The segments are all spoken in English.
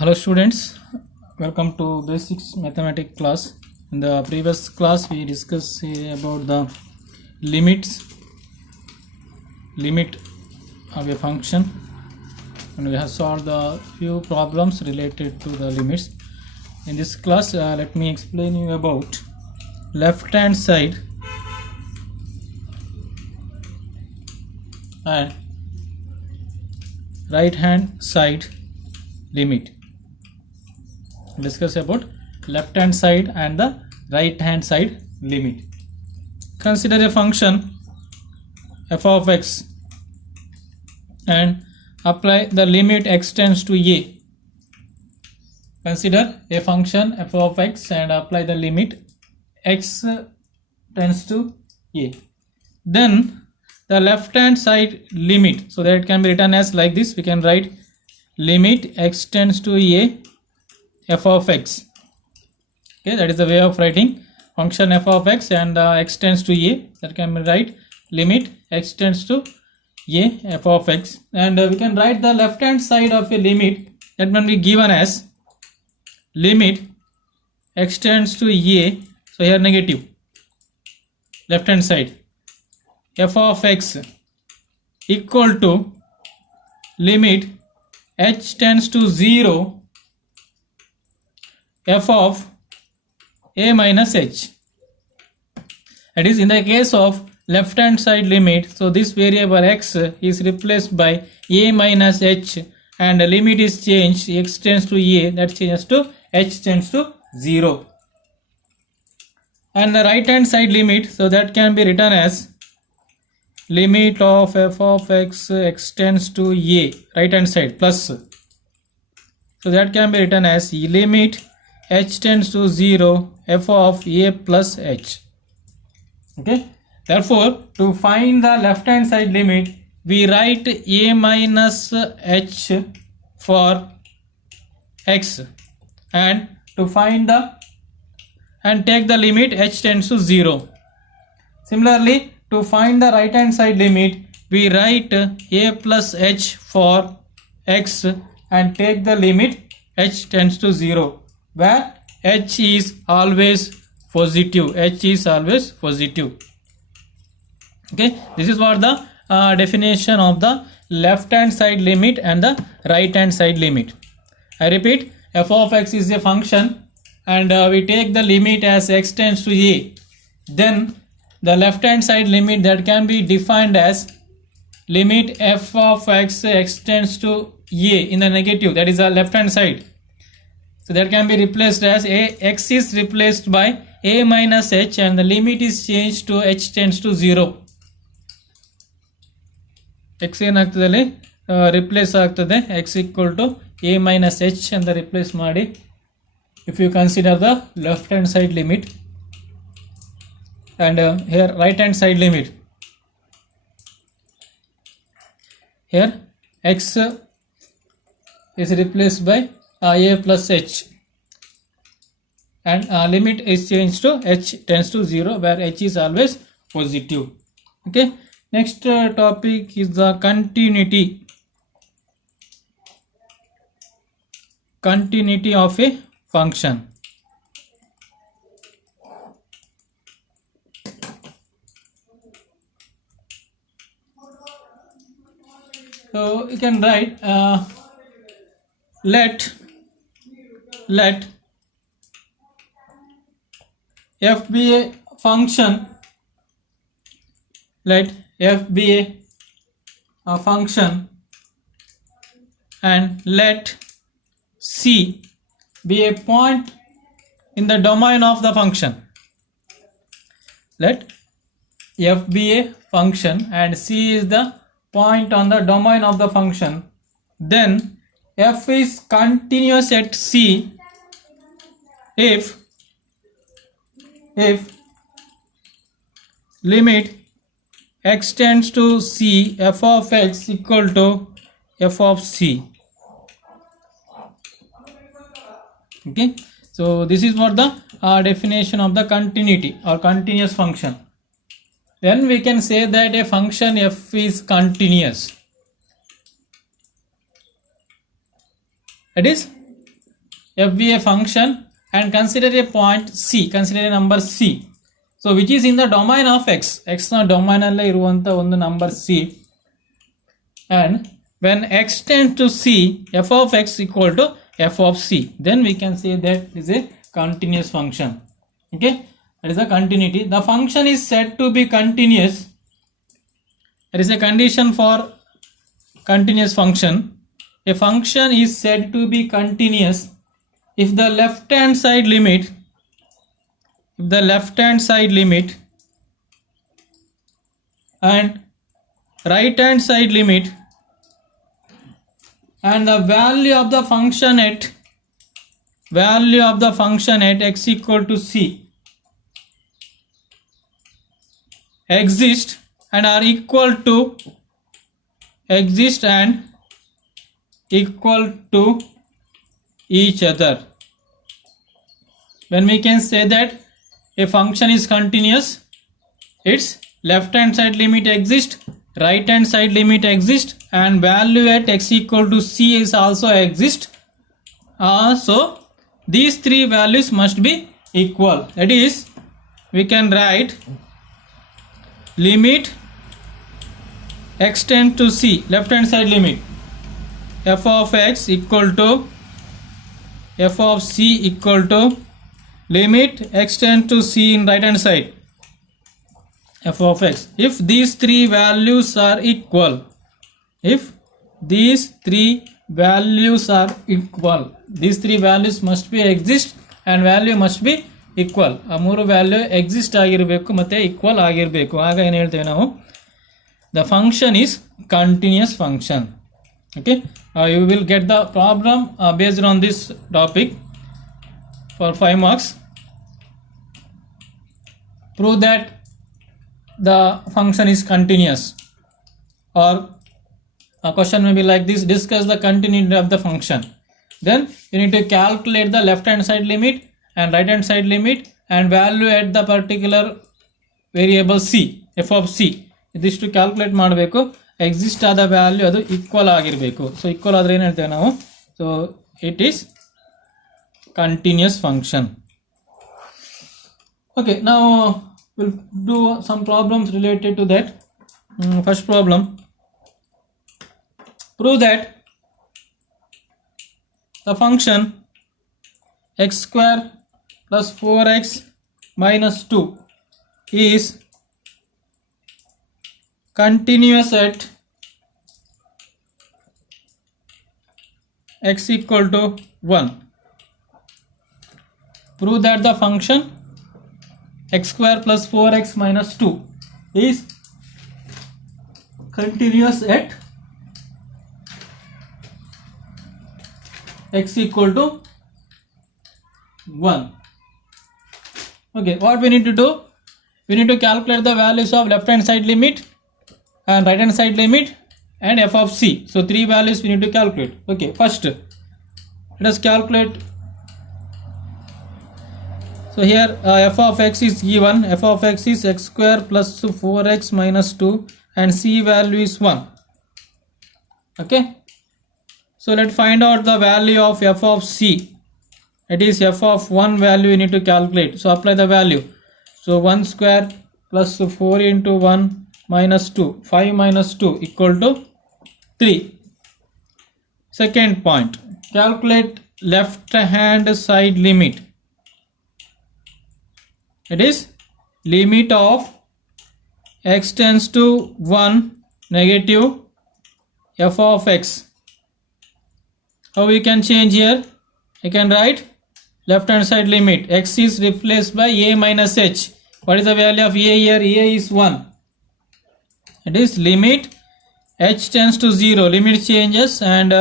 Hello students, welcome to basics mathematics class. In the previous class we discussed about the limit of a function, and we have solved the few problems related to the limits. In this class let me explain you about left hand side and right hand side limit. Discuss about left hand side and the right hand side limit. Consider a function f of x and apply the limit x tends to a. Consider a function f of x and apply the limit x tends to a. Then the left hand side limit, so that it can be written as like this. We can write limit x tends to a f of x. Okay, that is the way of writing function f of x and x tends to a. That can be write limit x tends to a f of x, and we can write the left hand side of a limit that can be given as limit x tends to a. So here negative left hand side f of x equal to limit h tends to 0 f of a minus h. That is, in the case of left hand side limit, so this variable x is replaced by a minus h and the limit is changed, x tends to a, that changes to h tends to 0. And the right hand side limit, so that can be written as limit of f of x x tends to a, right hand side plus, so that can be written as limit h tends to 0 f of a plus h. Okay, therefore to find the left hand side limit we write a minus h for x, and to find the and take the limit h tends to 0. Similarly, to find the right hand side limit we write a plus h for x and take the limit h tends to 0, where h is always positive. H is always positive. Okay, this is what the definition of the left hand side limit and the right hand side limit. I repeat, f of x is a function and we take the limit as x tends to a. Then the left hand side limit that can be defined as limit f of x x tends to a in the negative, that is the left hand side. So that can be replaced as x is replaced by a minus h and the limit is changed to h tends to 0. x ಏನಾಗ್ತದೆ replace ಆಗ್ತದೆ x equal to a minus h ಅಂತ replace ಮಾಡಿ. If you consider the left hand side limit and here right hand side limit, here x is replaced by a plus h and limit is changed to h tends to 0, where h is always positive. Okay, next topic is the continuity of a function. So you can write let f be a function, let f be a function and let c be a point in the domain of the function. Let f be a function and c is the point on the domain of the function. Then f is continuous at c if limit x tends to c f of x equal to f of c. Okay, so this is what the definition of the continuity or continuous function. Then we can say that a function f is continuous. That is, f be a function and consider a point c, consider a number c, so which is in the domain of x, x na domain alle iruvanta ಒಂದು number c, and when x tends to c, f of x equal to f of c, then we can say that is a continuous function. Okay, that is a continuity. The function is said to be continuous. There is a condition for continuous function. A function is said to be continuous if the left hand side limit and right hand side limit and the value of the function at x equal to c exist and are equal to each other. When we can say that a function is continuous, its left hand side limit exists, right hand side limit exists, and value at x equal to c is also exist. So these three values must be equal. That is, we can write limit x tends to c, left hand side limit, f of x equal to f of c equal to limit x tends to c in right hand side, f of x. If these three values are equal, these three values must be exist and value must be equal. ಆ ಮೂರು value exist ಆಗಿರಬೇಕು ಮತ್ತೆ equal ಆಗಿರಬೇಕು. ಆಗ ಏನು ಹೇಳ್ತೇವೆ ನಾವು, the function is continuous function. Okay, you will get the problem based on this topic for 5 marks. Prove that the function is continuous, or a question may be like this: discuss the continuity of the function. Then you need to calculate the left hand side limit and right hand side limit and value at the particular variable c, f of c. ಇದಿಷ್ಟು calculate ಮಾಡಬೇಕು. Exist ಆದ value ಅದು equal ಆಗಿರಬೇಕು. So equal ಆದರೆ ಏನು ಹೇಳ್ತೇವೆ ನಾವು, so it is continuous function. Okay, now we'll do some problems related to that. First problem, prove that the function x square plus 4x minus 2 is continuous at x equal to 1. Prove that the function x square plus 4x minus 2 is continuous at x equal to 1. Okay, what we need to do? We need to calculate the values of left hand side limit and right hand side limit and f of c. So three values we need to calculate. Okay, first let us calculate. So here f of x is given. F of x is x square plus 4x minus 2 and c value is 1. Okay, so let's find out the value of f of c. It is f of 1 value we need to calculate. So apply the value. So 1 square plus 4 into 1 minus 2, 5 minus 2 equal to 3. Second point, calculate left hand side limit. It is limit of x tends to 1 negative f of x. How we can change here? I can write left hand side limit. X is replaced by a minus h. What is the value of a here? A is 1. It is limit h tends to 0. Limit changes and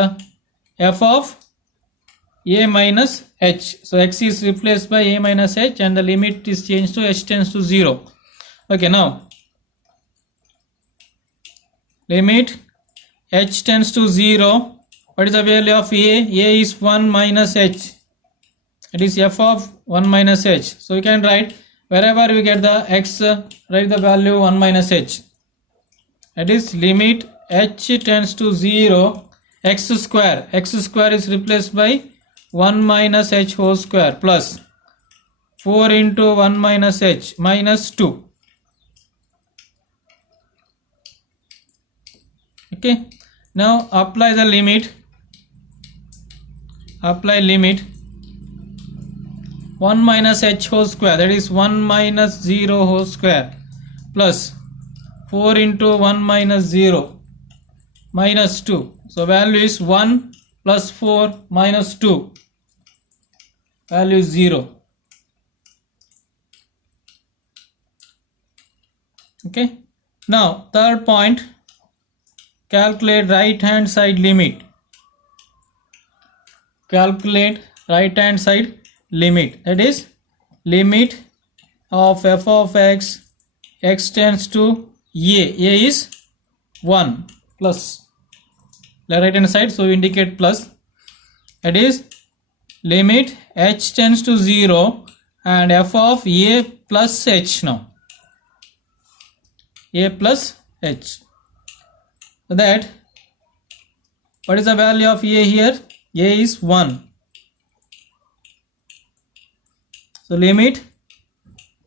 f of a minus h. So x is replaced by a minus h and the limit is changed to h tends to 0. Okay, now limit h tends to 0. What is the value of a? A is 1 minus h. It is f of 1 minus h. So you can write wherever we get the x, write the value 1 minus h. It is limit h tends to 0 x square. X square is replaced by 1 minus h whole square plus 4 into 1 minus h minus 2. Okay, now apply the limit. Apply limit 1 minus h whole square, that is 1 minus 0 whole square plus 4 into 1 minus 0 minus 2. So value is 1 plus 4 minus 2. Value is 0. Okay. Now third point, calculate right hand side limit. Calculate right hand side limit, that is limit of f of x, x tends to a is 1 plus the right hand side, so we indicate plus, that is limit h tends to 0 and f of a plus h. Now a plus h, so that what is the value of a here? A is 1. So limit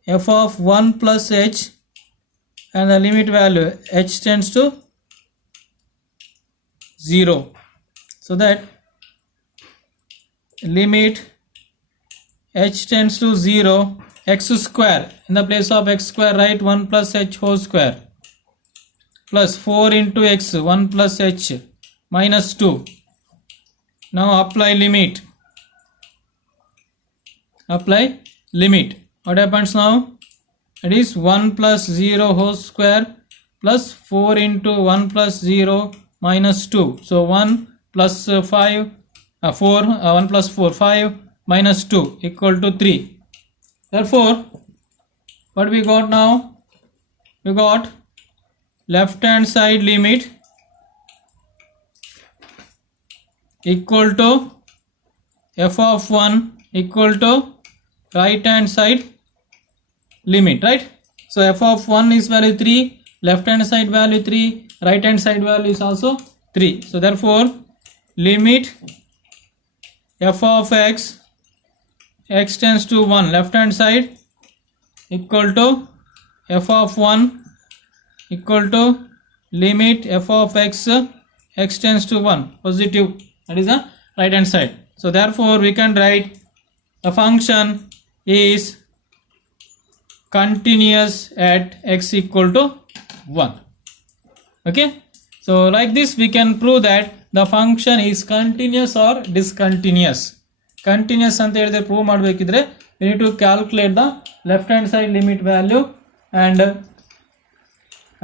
f of 1 plus h and the limit value h tends to 0, so that limit h tends to 0, x square, in the place of x square write 1 plus h whole square plus 4 into x 1 plus h minus 2. Now apply limit. Apply limit. What happens now? It is 1 plus 0 whole square plus 4 into 1 plus 0 minus 2. So 1 plus 5, 4, 1 plus 4, 5 minus 2 equal to 3. Therefore, what we got now? We got left hand side limit equal to f of 1 equal to right hand side limit, right? So f of 1 is value 3, left hand side value 3, right hand side value is also 3. So therefore limit f of x, x tends to 1, left hand side equal to f of 1 equal to limit f of x, x tends to 1, positive, that is the right hand side. So therefore we can write the function is continuous at x equal to 1. Okay, so like this we can prove that the function is continuous or discontinuous. Continuous anta helidre prove madbekidre we need to calculate the left hand side limit value and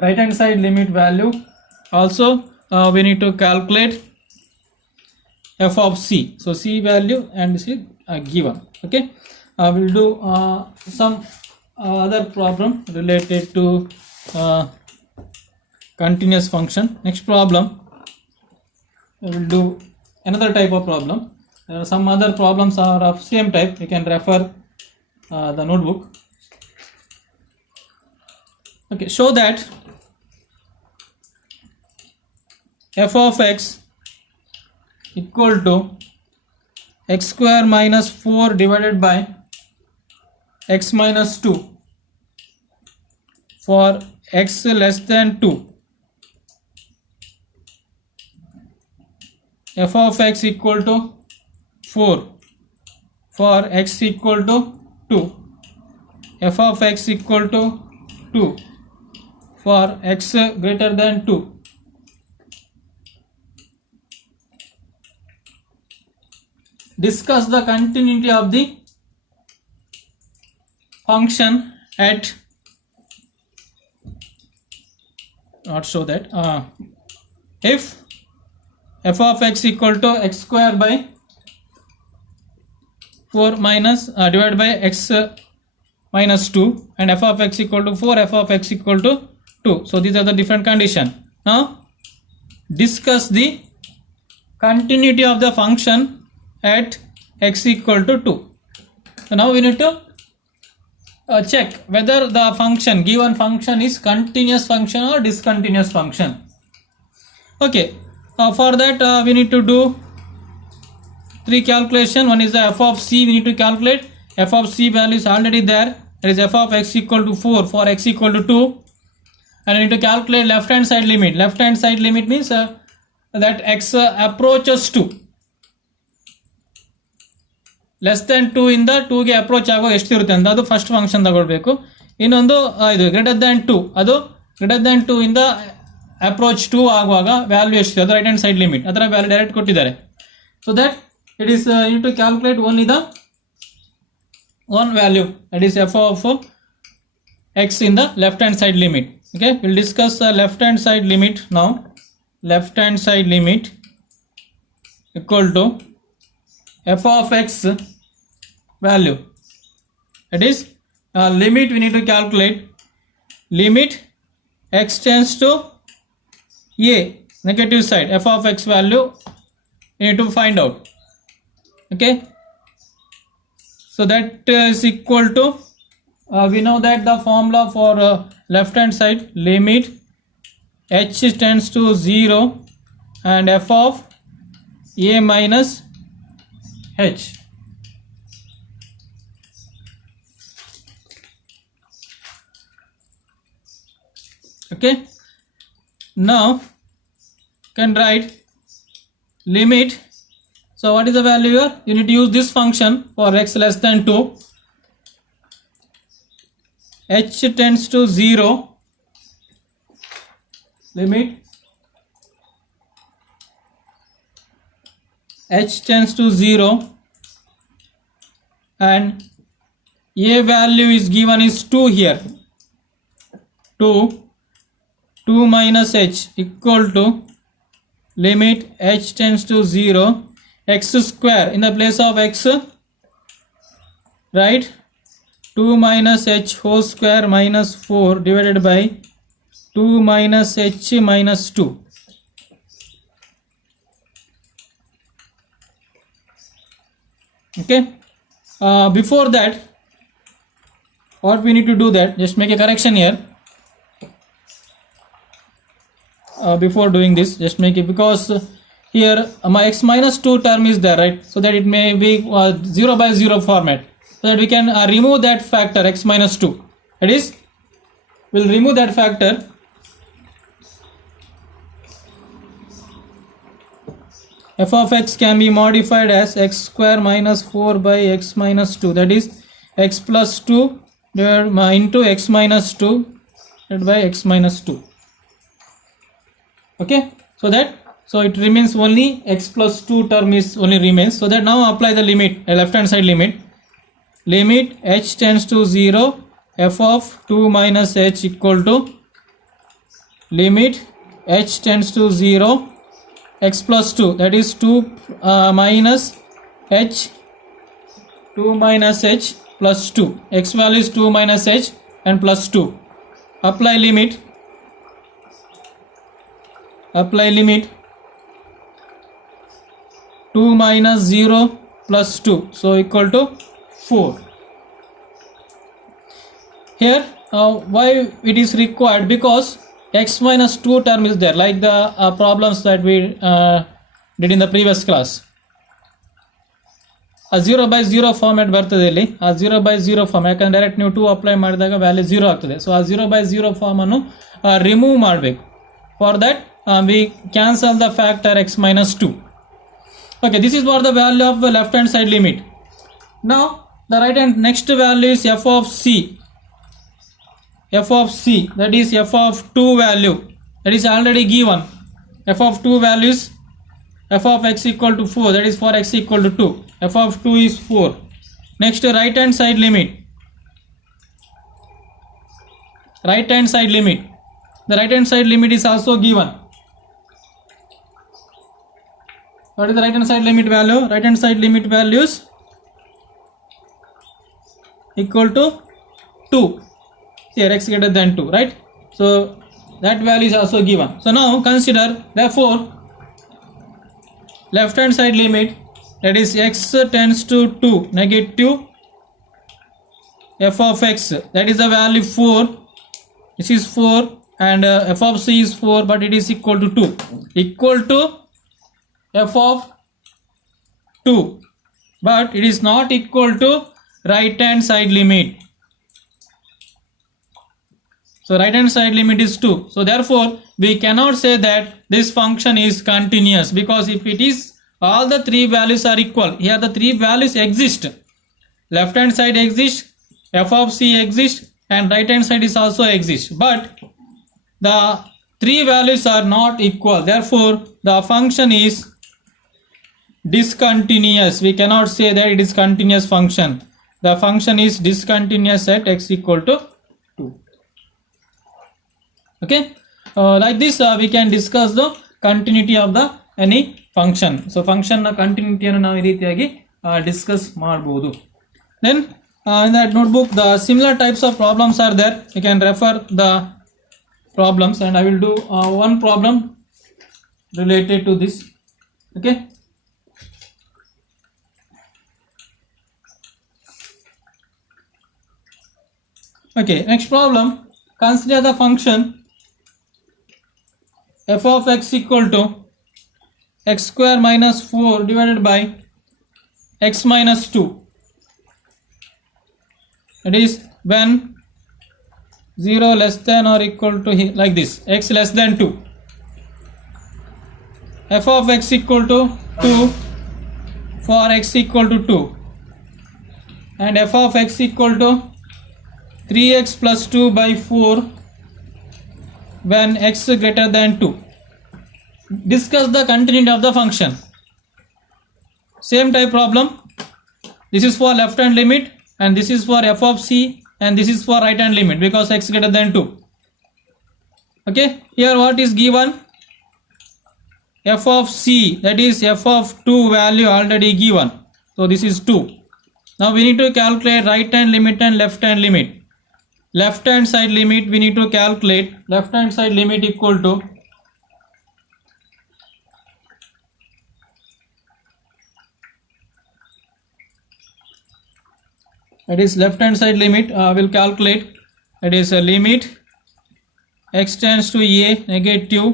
right hand side limit value. Also we need to calculate f of c. So c value and c given. Okay, we'll do some other problem related to continuous function. Next problem, we will do another type of problem. There are some other problems are of same type. You can refer the notebook. Okay, show that f of x equal to x square minus 4 divided by x minus 2 for x less than 2. F of x equal to 4 for x equal to 2. F of x equal to 2 for x greater than 2. Discuss the continuity of the function at, not show that, if f of x equal to x square by 4 minus divided by x minus 2 and f of x equal to 4, f of x equal to 2. So these are the different condition. Now discuss the continuity of the function at x equal to 2. So now we need to check whether the function, given function, is continuous function or discontinuous function. Okay, for that we need to do three calculation. One is the f of c, we need to calculate. F of c value is already there, that is f of x equal to 4 for x equal to 2, and I need to calculate left hand side limit. Left hand side limit means that x approaches to less than 2 ಇಂದ 2 ಗೆ approach ಆಗೋ ಎಷ್ಟಿರುತ್ತೆ ಅಂತ ಅದು first function ತಗೊಳ್ಬೇಕು. ಇನ್ನೊಂದು ಇದು greater than 2, ಅದು ಗ್ರೇಟರ್ ದ್ಯಾನ್ 2 ಇಂದ ಅಪ್ರೋಚ್ 2 ಆಗುವಾಗ ವ್ಯಾಲ್ಯೂ ಎಷ್ಟಿದೆ ಅದು ರೈಟ್ ಹ್ಯಾಂಡ್ ಸೈಡ್ ಲಿಮಿಟ್, ಅದರ ವ್ಯಾಲ್ಯೂ ಡೈರೆಕ್ಟ್ ಕೊಟ್ಟಿದ್ದಾರೆ. So that it is you to calculate only the one value, that is f of x in the left hand side limit. Okay, we'll discuss the left hand side limit now. Left hand side limit equal to f of x value, that is limit we need to calculate. Limit x tends to a, negative side, f of x value you need to find out. Okay, so that is equal to we know that the formula for left hand side, limit h tends to 0 and f of a minus h. Okay, now can write limit. So what is the value here? You need to use this function for x less than 2. H tends to 0. Limit h tends to 0 and a value is given is 2 here. 2 minus h equal to limit h tends to 0. X square in the place of x, right, 2 minus h whole square minus 4 divided by 2 minus h minus 2. Okay, before that what we need to do, that just make a correction here. Before doing this, just make it, because here my x minus 2 term is there, right, so that it may be 0 by 0 format, so that we can remove that factor x minus 2. That is, we'll remove that factor. F of x can be modified as x square minus 4 by x minus 2, that is x plus 2 into x minus 2 divided by x minus 2. Okay, so it remains only x plus 2 term is only remains. So that now apply the limit, left hand side limit. Limit h tends to 0, f of 2 minus h equal to limit h tends to 0, x plus 2, that is 2 minus h, 2 minus h plus 2. X value is 2 minus h and plus 2. Apply limit. Apply limit 2 minus 0 plus 2, so equal to 4. Here why it is required, because x minus 2 term is there, like the problems that we did in the previous class. A 0 by 0 format ಬರ್ತದೆ ಇಲ್ಲಿ, ಆ 0 by 0 form, ಯಾಕಂದ್ರೆ direct ನೀವು 2 apply ಮಾಡಿದಾಗ value 0 ಆಗ್ತದೆ. So ಆ 0 by 0 form ಅನ್ನು remove ಮಾಡಬೇಕು. For that we cancel the factor x minus 2. Okay, this is for the value of the left hand side limit. Now the right hand next value is f of c. F of c, that is f of 2 value, that is already given. F of 2 values, f of x equal to 4, that is for x equal to 2. F of 2 is 4. Next, right hand side limit. Right hand side limit. The right hand side limit is also given. What is the right hand side limit value? Right hand side limit values equal to 2. Here x greater than 2, right? So that value is also given. So now consider, therefore, left hand side limit, that is x tends to 2 negative f of x, that is the value 4. This is 4 and f of c is 4, but it is equal to 2. Equal to f of 2 but it is not equal to right hand side limit. So right hand side limit is 2. So therefore we cannot say that this function is continuous, because if it is all the three values are equal, here the three values exist, left hand side exists, f of c exists, and right hand side is also exists, but the three values are not equal, therefore the function is discontinuous. We cannot say that it is continuous function. The function is discontinuous at x equal to 2. Okay, like this we can discuss the continuity of the any function. So function na continuity ಅನ್ನು ನಾವು ಈ ರೀತಿಯಾಗಿ discuss ಮಾಡಬಹುದು. Then in that notebook the similar types of problems are there. You can refer the problems, and I will do one problem related to this. Okay. Okay, next problem. Consider the function f of x equal to x square minus 4 divided by x minus 2. It is when 0 less than or equal to like this, x less than 2. F of x equal to 2 for x equal to 2, and f of x equal to 3x plus 2 by 4 when x greater than 2. Discuss the continuity of the function. Same type problem. This is for left hand limit, and this is for f of c, and this is for right hand limit because x greater than 2. Okay, here what is given? F of c, that is f of 2 value already given, so this is 2. Now we need to calculate right hand limit and left hand limit. Left hand side limit we need to calculate. Left hand side limit equal to that is left hand side limit will calculate. It is a limit x tends to a negative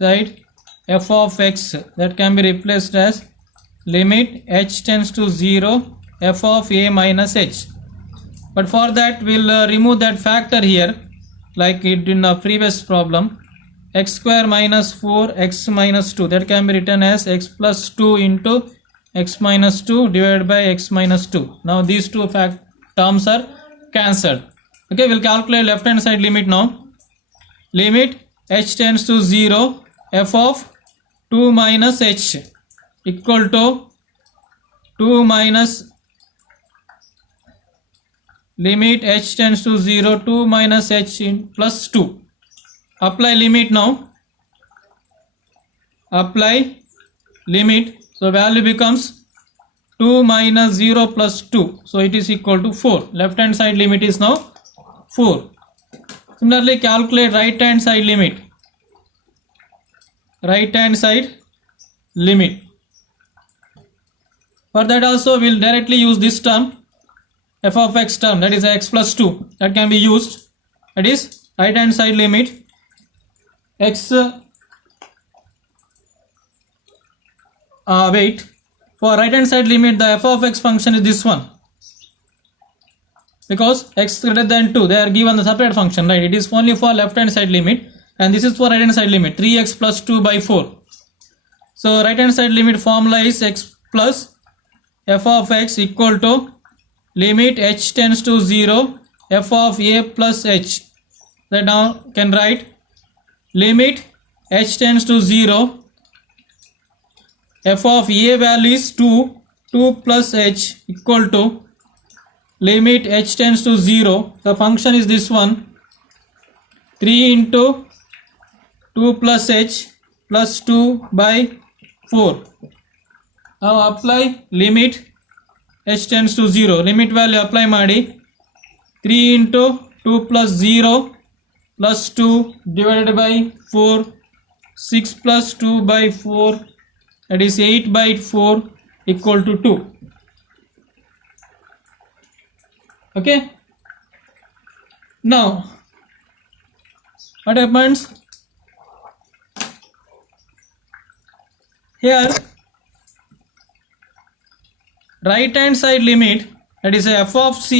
side f of x, that can be replaced as limit h tends to 0 f of a minus h. But for that we'll remove that factor here, like it in the previous problem. X square minus 4 x minus 2, that can be written as x plus 2 into x minus 2 divided by x minus 2. Now these two terms are cancelled. Okay, we'll calculate left hand side limit now. Limit h tends to 0 f of 2 minus h equal to 2 minus limit h tends to 0 2 minus h in plus 2. Apply limit now. Apply limit. So value becomes 2 minus 0 plus 2. So it is equal to 4. Left hand side limit is now 4. Similarly calculate right hand side limit. Right hand side limit. For that also we'll directly use this term, f of x term, that is x plus 2, that can be used. That is right hand side limit x wait, for right hand side limit the f of x function is this one, because x greater than 2 they are given the separate function, right? It is only for left hand side limit, and this is for right hand side limit 3x plus 2 by 4. So right hand side limit formula is x plus f of x equal to limit h tends to 0 f of a plus h. That now can write limit h tends to 0 f of a value is 2 plus h equal to limit h tends to 0. The function is this one, 3 into 2 plus h plus 2 by 4. Now apply limit h tends to 0. Limit value apply ಮಾಡಿ 3 into 2 plus 0 plus 2 divided by 4, 6 plus 2 by 4, that is 8 by 4 equal to 2. Okay. Now what happens here? right hand side limit, that is f of c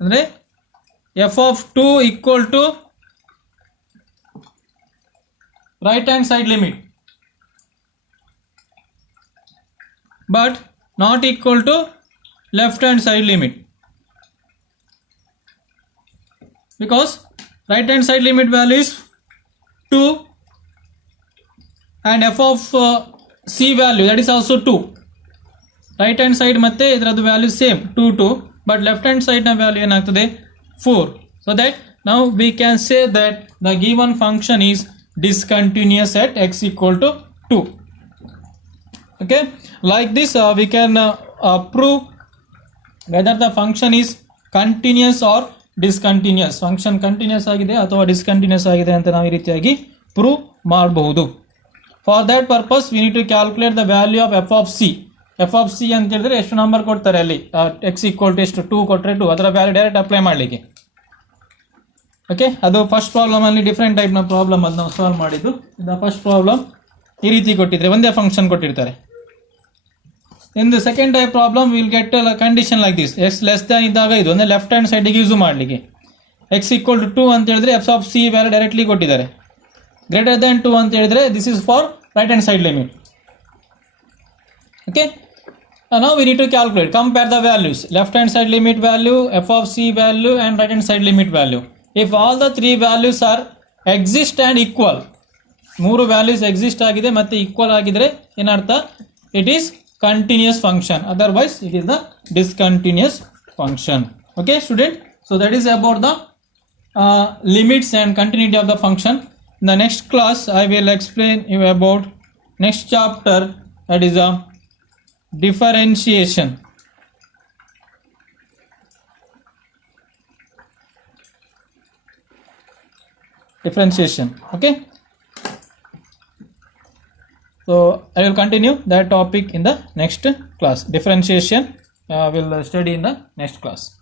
andre f of 2 equal to right hand side limit, but not equal to left hand side limit, because right hand side limit value is 2 and f of c value, that is also 2. Right hand side ಮತ್ತೆ ಇದರದ್ದು value same 2 2, but left hand side na value ಏನಾಗ್ತದೆ 4. So that now we can say that the given function is discontinuous at x equal to 2. Okay, like this we can prove whether the function is continuous or discontinuous. Function continuous ಆಗಿದೆ ಅಥವಾ discontinuous ಆಗಿದೆ ಅಂತ ನಾವು ಈ ರೀತಿಯಾಗಿ prove ಮಾಡಬಹುದು. For that purpose we need to calculate the value of f of c. f of c ಅಂತ ಹೇಳಿದ್ರೆ ಎಷ್ಟು ನಂಬರ್ ಕೊಡ್ತಾರೆ ಅಲ್ಲಿ, x equal to ಎಷ್ಟು 2 ಕೊಟ್ಟರೆ 2, ಅದರ ವ್ಯಾಲ್ಯೂ ಡೈರೆಕ್ಟ್ ಅಪ್ಲೈ ಮಾಡಲಿಕ್ಕೆ. ಓಕೆ, ಅದು ಫಸ್ಟ್ ಪ್ರಾಬ್ಲಮ್ ಅಲ್ಲಿ ಡಿಫ್ರೆಂಟ್ ಟೈಪ್ ನ ಪ್ರಾಬ್ಲಮ್ ಅದು ನಾವು ಸಾಲ್ವ್ ಮಾಡಿದ್ದು. ಇದು ಫಸ್ಟ್ ಪ್ರಾಬ್ಲಮ್ ಈ ರೀತಿ ಕೊಟ್ಟಿದ್ರೆ ಒಂದೇ ಫಂಕ್ಷನ್ ಕೊಟ್ಟಿರ್ತಾರೆ. In the second type problem we will get a condition like this, x less than ಇದ್ದಾಗ ಇದು ಅಂದ್ರೆ ಲೆಫ್ಟ್ ಹ್ಯಾಂಡ್ ಸೈಡ್ ಗೆ ಯೂಸ್ ಮಾಡಲಿಕ್ಕೆ x equal to 2 ಅಂತ ಹೇಳಿದ್ರೆ f of c value directly ಕೊಟ್ಟಿದ್ದಾರೆ. ಗ್ರೇಟರ್ ದನ್ 2 ಅಂತ ಹೇಳಿದ್ರೆ this is for right hand side limit. Okay, now we need to calculate, compare the values, left hand side limit value, f of c value and right hand side limit value. If all the three values are exist and equal, ಮೂರು values exist ಆಗಿದೆ ಮತ್ತೆ equal ಆಗಿದ್ರೆ ಏನರ್ಥ, it is continuous function, otherwise it is the discontinuous function. Okay student, so that is about the limits and continuity of the function. In the next class I will explain you about next chapter, that is a differentiation. Okay, so I will continue that topic in the next class. Differentiation will study in the next class.